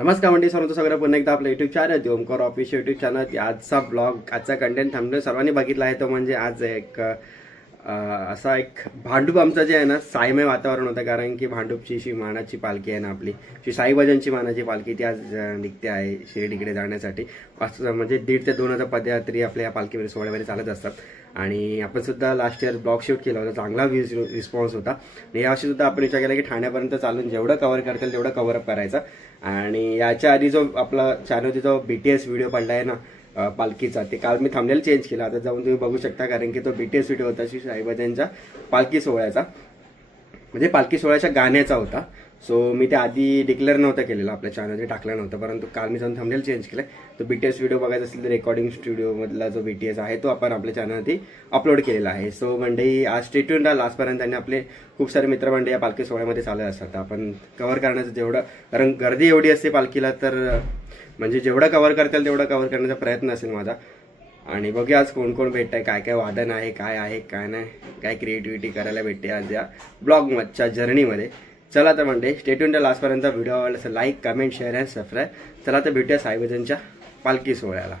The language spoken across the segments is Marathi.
नमस्कार मंडळी, सर्वांचं सगळं पुन्हा एकदा आपलं YouTube channel Omkar official YouTube channel. आजचा ब्लॉग, आजचा कंटेंट थांबलो सर्वांनी बघितला आहे तो म्हणजे आज असा एक भांडूप आमचं जे आहे ना साईमय वातावरण होतं. कारण की भांडूपची जी मानाची पालखी आहे ना आपली, जी साईभजनची मानाची पालखी ती आज निघते आहे शिर्डीकडे जाण्यासाठी. म्हणजे 1.5 ते 2 पदयात्री आपल्या या पालखीमध्ये सोहळ्यामध्ये चालत असतात. आणि आपण सुद्धा लास्ट इयर ब्लॉग शूट केला होता, चांगला रिस्पॉन्स होता. आणि यावर्षी सुद्धा आपण विचार केला की ठाण्यापर्यंत चालून जेवढं कव्हर करता येईल तेवढं कव्हर अप करायचं. आणि याच्या आधी जो आपला चॅनलचा जो BTS व्हिडिओ पडला आहे ना पालखीचा, ते काल मी थंबनेल चेंज केला, आता जाऊन तुम्ही बघू शकता. कारण की तो BTS व्हिडिओ होता साईभजनच्या पालखी सोहळ्याचा, म्हणजे पालखी सोहळ्याच्या गाण्याचा होता. सो मी ते आधी डिक्लेअर नव्हतं केलेलं, आपल्या चॅनलवर टाकलं नव्हतं, परंतु काल मी जाऊन थंबनेल चेंज केलं. तो BTS व्हिडिओ बघायचा असेल तर रेकॉर्डिंग स्टुडिओमधला जो BTS आहे तो आपण आपल्या चॅनलवरती अपलोड केलेला आहे. सो मंडळी आज स्टे ट्यून्ड राहा लास्टपर्यंत. आणि आपले खूप सारे मित्रमंडळी या पालखी सोहळ्यामध्ये चालत असतात. आपण कव्हर करण्याचं जेवढं, कारण गर्दी एवढी असते पालखीला, तर म्हणजे जेवढं कव्हर करता येईल तेवढं कव्हर करण्याचा प्रयत्न असेल माझा. आणि बघूया आज कोण कोण भेटत आहे, काय काय वादन आहे, काय आहे काय नाही, काय क्रिएटिव्हिटी करायला भेटते आज या ब्लॉगच्या जर्नीमध्ये. चला तर म्हणजे स्टे ट्यून्ड लास्टपर्यंत. व्हिडिओ आवडला असेल like, comment, share and subscribe. चला तर भेटूया साईभजनच्या पालखी सोहळ्याला.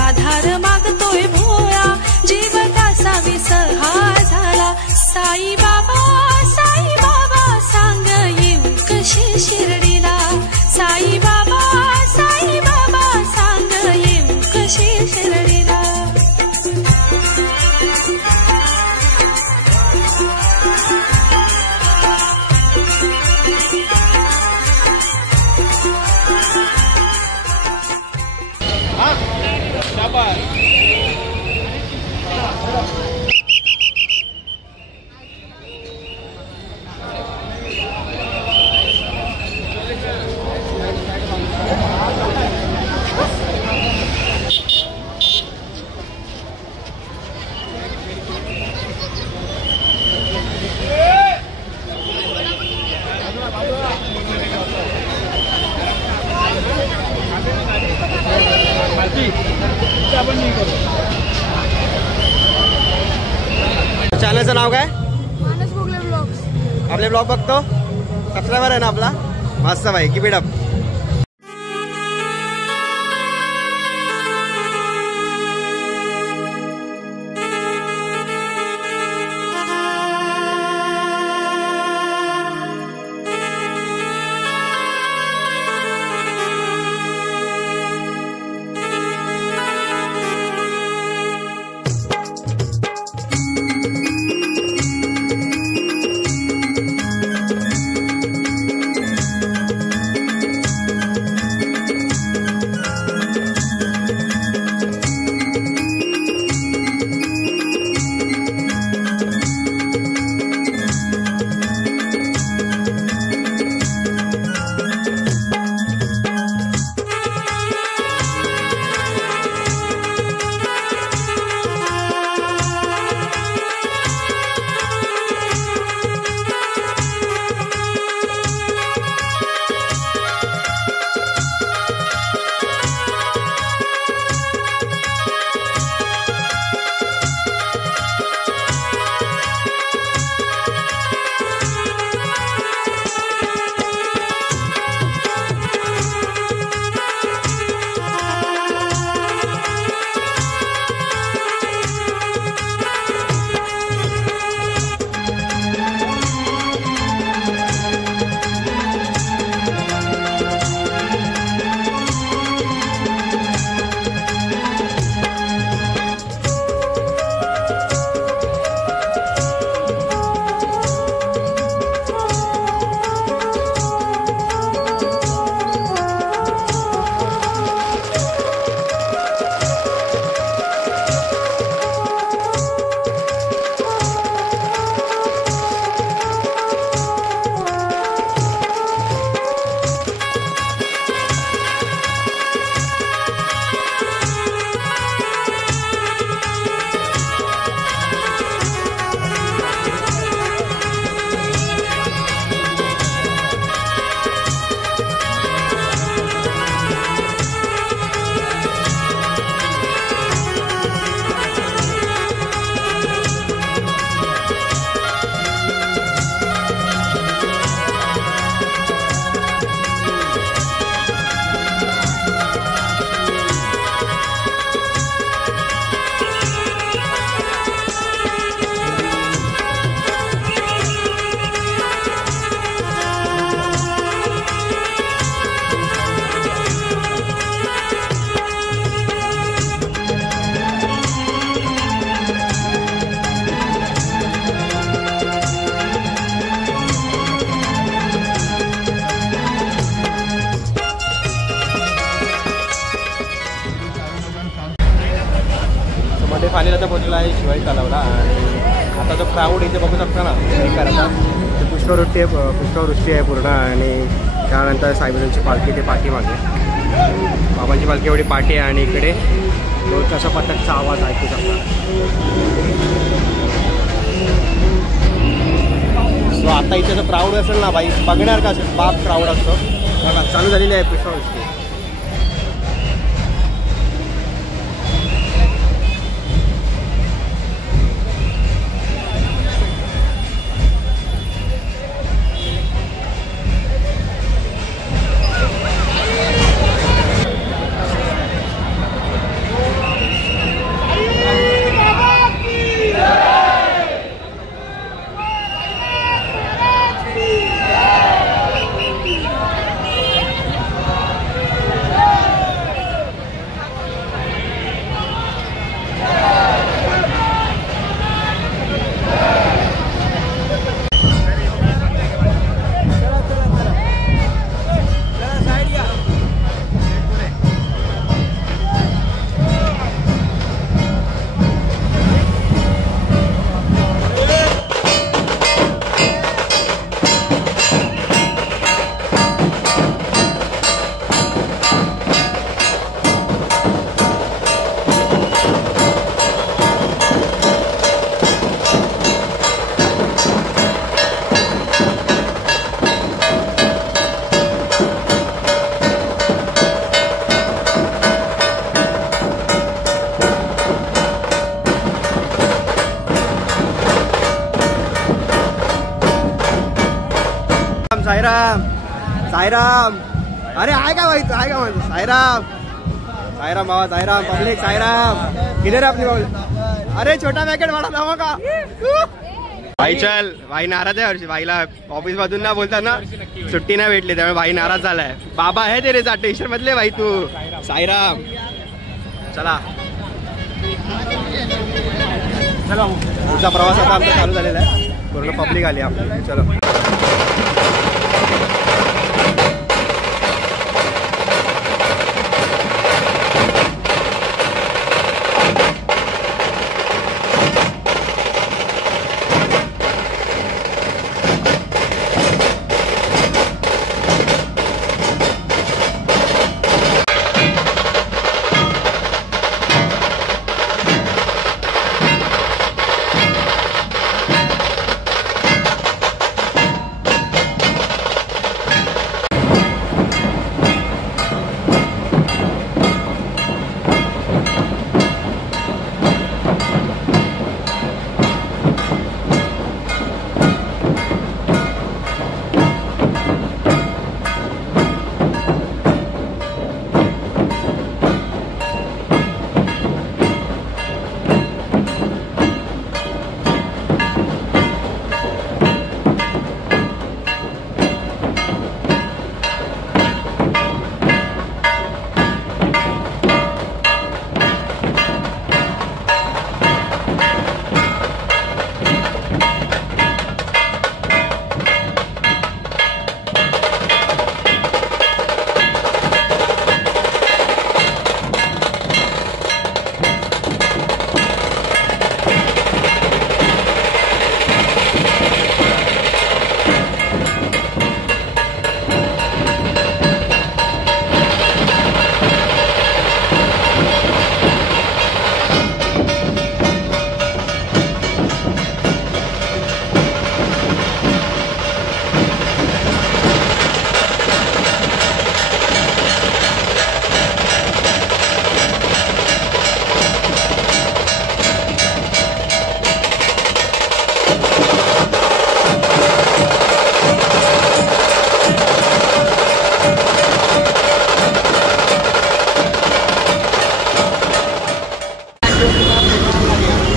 आधार मागतोय भोळा, जीव तासा विसहा झाला. साई बाबा सांग येऊ कशी शिर्डीला. साई बाबा सांग येऊ कशी शिर्डीला. चॅनलचं नाव काय? मानस भोगले ब्लॉग्स. आपले ब्लॉग बघतो, सबस्क्रायबर आहे ना आपला, मस्त भाई, कीप इट अप. पाणीला तर पोहोचला आहे शिवाजी तलावला आणि आता तो क्राऊड इथे बघू शकता ना हे करायचा पुष्पवृष्टी आहे पूर्ण आणि त्यानंतर साईबाबांची पालखी ते पाठीमागे बाबांची पालखी एवढी पाठी आहे आणि इकडे कसा पथकचा आवाज ऐकू शकता. सो आता इथे जो क्राऊड असेल ना बाई बघणार का असेल बाप क्राऊड असतो बघा चालू झालेली आहे पुष्पवृष्टी. साईराम साईराम अरे आहे का भाई आहे का माझं साईराम साईराम बाबा साईराम पब्लिक साईराम किधर है अपनी बाबा. अरे छोटा पॅकेट वाढा लावा का भाई. चल भाई नाराज आहे हर्षी भाईला ऑफिस मधून ना बोलता ना सुट्टी नाही भेटली त्यामुळे भाई नाराज झालाय. बाबा आहे तेरे स्टेशन मधले भाई तू. साईराम चला पुढचा प्रवास आता आमचा चालू झालेला आहे. पूर्ण पब्लिक आली आपली. चलो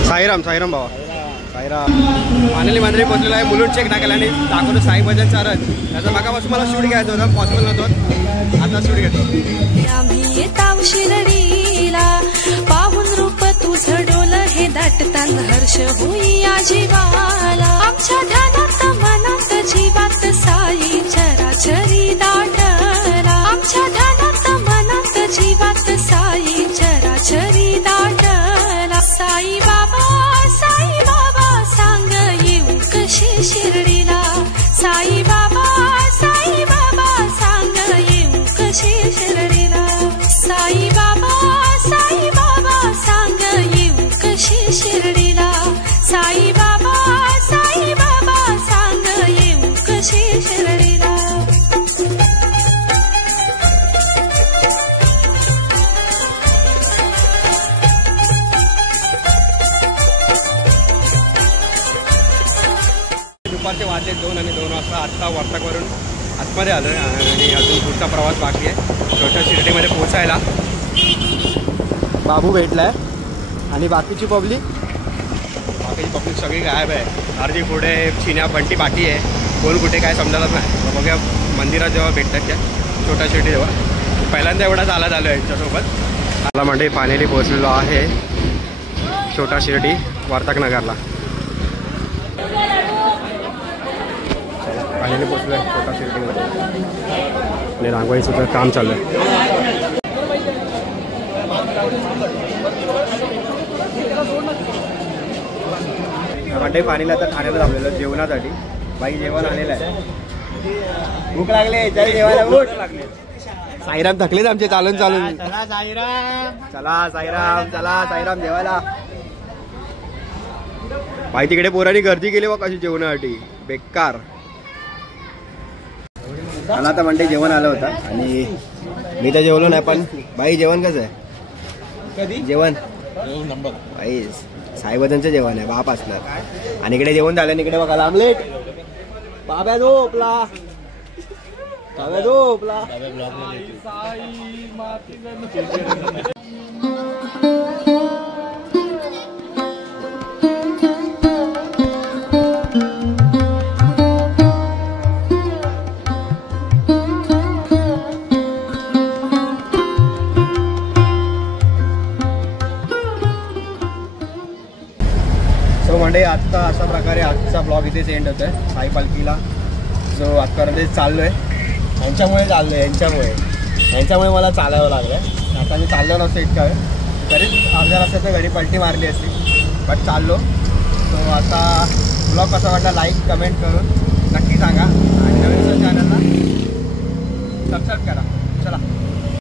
साईराम साईराम बाबा साईराम. फायनली मंदिर पोहोचलेला आहे. मुलुंड चेक टाकायला आणि दाखवतो साई भजन चारत. त्याचा मागापासून मला शूट घ्यायचं होतं पॉसिबल नव्हतं. आता शूट घेतो. आम्ही येताव शिर्डीला पाहून रूप तुझं डोल हे दाटताना हर्ष होई या जीवाला. आमच्या ध्यानात मनात जीवात साई चराचरी दाटला. आमच्या ध्यानात मनात जीवात साई चराचरी दाटला. साई दुपारचे वाजले 2 आणि 2 वाजता आत्ता वर्तकवरून आतमध्ये आलो आहे आणि अजून पुढचा प्रवास बाकी आहे. छोट्या शिर्डीमध्ये पोचायला बाबू भेटला आहे आणि बाकीची पब्लिक सगळी गायब आहे. अर्धी पुढे चिन्या बंटी बाकी आहे. कोण कुठे काय समजायलाच नाही. बघूया मंदिरात जेव्हा भेटतात त्या छोट्या शिर्डी जेव्हा पहिल्यांदा एवढा चालत आलो आहे यांच्यासोबत. मला म्हणजे फायनली पोहोचलेलो आहे छोटा शिर्डी वर्तकनगरला. फायनली पोहोचलो आहे छोटा शिर्डीमध्ये आणि रांगोळीचं काम चालू आहे. म्हणजे फायनली आता ठाण्याला थांबलेलो जेवणासाठी. बाई जेवण आलेलं आहे. भूक लागले तरी जेवायला भूक लागले. साईराम थकलेत आमचे चालून चालून. चला साईराम जेवायला. बाई तिकडे पोरांनी गर्दी केली बघ कशी जेवणासाठी बेकार. मला आता म्हणते जेवण आलं होतं आणि मी तर जेवलो नाही पण बाई जेवण कसं आहे कधी जेवण बाई साईबाबांचं जेवण आहे बाप असणार. आणि इकडे जेवण झालं इकडे बघा आमलेट. बाब्या झोपला. सो म्हणजे आत्ता अशा प्रकारे आजचा ब्लॉग इथेच एंड होतोय साई पालखीला. सो आजपर्यंत चाललो आहे यांच्यामुळे मला चालावं लागलं. आता मी चाललो नसतो इतका वेळ तरीच अर्ध्या रस्त्याचं घरी पलटी मारली असती बट चाललो. सो आता ब्लॉग कसा वाटला लाईक कमेंट करून नक्की सांगा आणि नवीन चॅनलला सबस्क्राईब करा. चला.